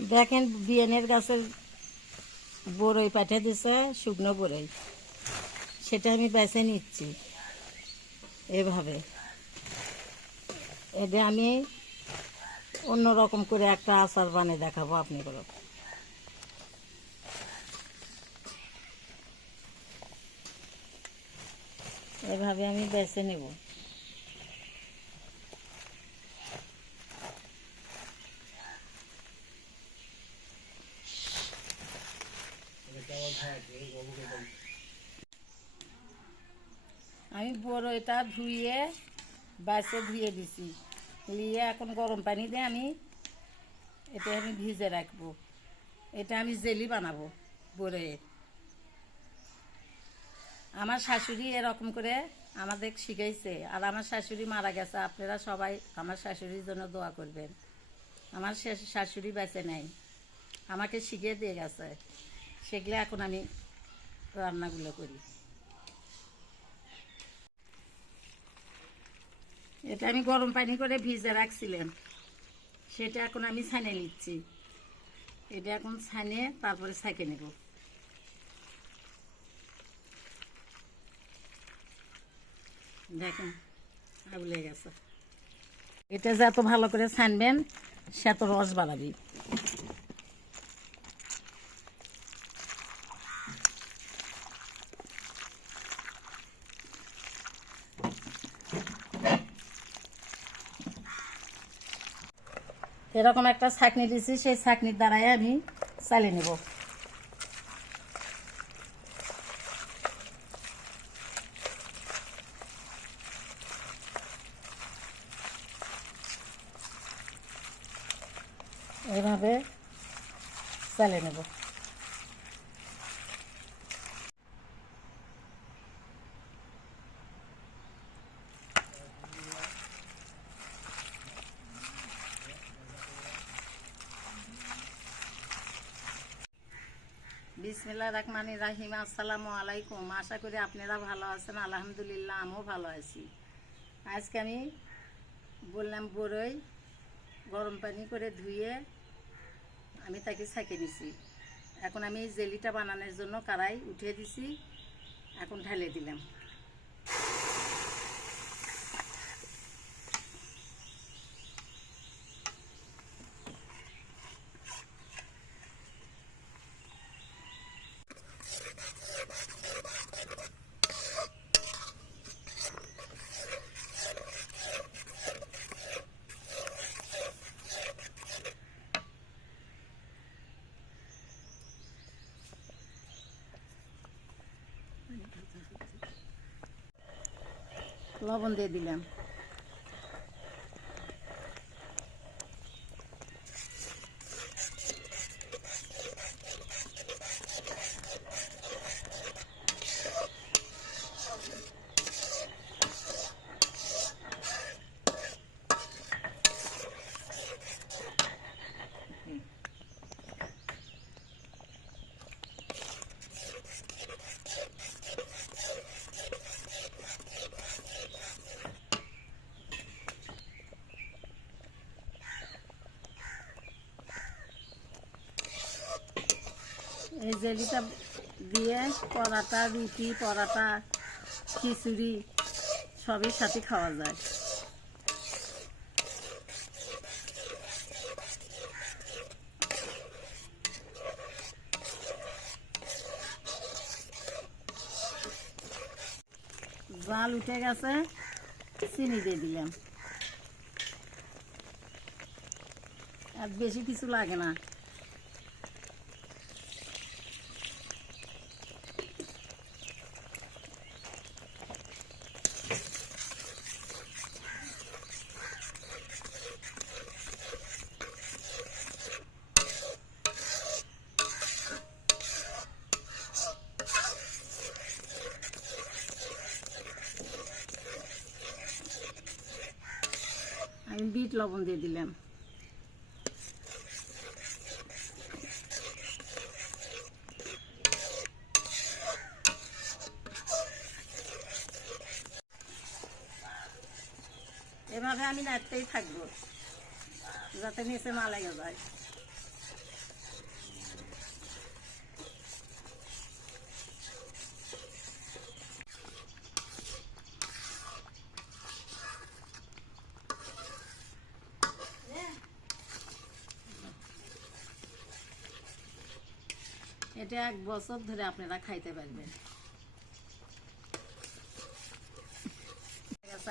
দেখেন বিয়ানের গাছের বড়ই পাঠিয়ে দিছে, শুকনো বড়ই, সেটা আমি বেছে নিচ্ছি এভাবে। এটা আমি অন্যরকম করে একটা আচার বানিয়ে দেখাবো আপনি করে। এভাবে আমি বেছে নেব। আমি বড়ইটা ধুয়ে বাছে ধুয়ে দিছি, নিয়ে এখন গরম পানি দিয়ে এটা আমি ভিজে রাখবো। এটা আমি জেলি বানাবো বড়ইয়ের। আমার শাশুড়ি এরকম করে আমাদের শিখাইছে, আর আমার শাশুড়ি মারা গেছে। আপনারা সবাই আমার শাশুড়ির জন্য দোয়া করবেন। আমার শাশুড়ি বেঁচে নেই, আমাকে শিখিয়ে দিয়ে গেছে, সেগুলো এখন আমি রান্নাগুলো করি। এটা আমি গরম পানি করে ভিজে রাখছিলাম, সেটা এখন আমি ছানে নিচ্ছি। এটা এখন ছানে তারপরে ছাঁকে নেব। দেখেন আগুলে গেছে। এটা যত ভালো করে ছানবেন সেত রস বাড়াবি। এরকম একটা ছাঁকনি দিচ্ছি, সেই ছাঁকনির দ্বারাই আমি চালিয়ে নেব। এইভাবে চালিয়ে নেব। বিসমিল্লাহির রহমানির রহিম। আসসালামু আলাইকুম। আশা করি আপনারা ভালো আছেন। আলহামদুলিল্লাহ আমিও ভালো আছি। আজকে আমি বললাম বড়ই গরম পানি করে ধুয়ে আমি তাকে ছাঁকে নিছি। এখন আমি এই জেলিটা বানানোর জন্য কড়াই উঠিয়ে দিছি, এখন ঢেলে দিলাম। লবণ দিয়ে দিলাম। এই জেলিটা দিয়ে পরাটা, রুটি, পরাটা, খিচুড়ি সবই সাথে খাওয়া যায়। জাল উঠে গেছে, চিনি দিয়ে দিলাম। আর বেশি কিছু লাগে না। আমি বিট লবণ দিয়ে দিলাম। এভাবে আমি নাড়তেই থাকবো যাতে নিচে না লেগে যায়। এটা 1 বছর ধরে আপনারা খাইতে পারবেন।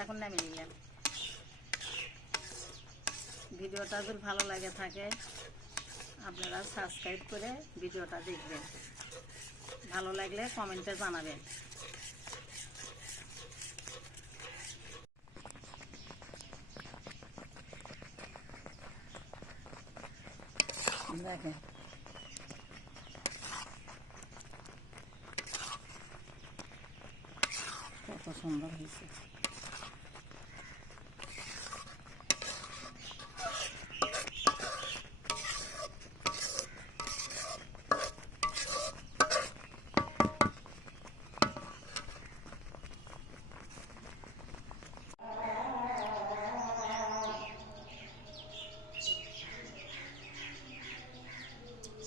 এখন নামিয়ে নিলাম। ভিডিওটা যদি ভালো লাগে থাকে আপনারা সাবস্ক্রাইব করে ভিডিওটা দেখবেন, ভালো লাগলে কমেন্টে জানাবেন। দেখেন কত সুন্দর হয়েছে।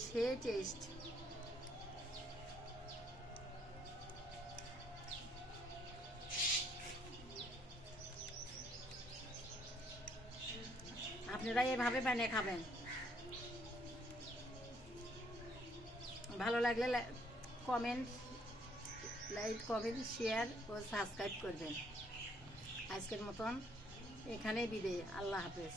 সে টেস্ট। আপনারা এভাবে বানিয়ে খাবেন। ভালো লাগলে কমেন্ট, লাইক, কমেন্ট, শেয়ার ও সাবস্ক্রাইব করবেন। আজকের মতন এখানেই বিদায়। আল্লাহ হাফেজ।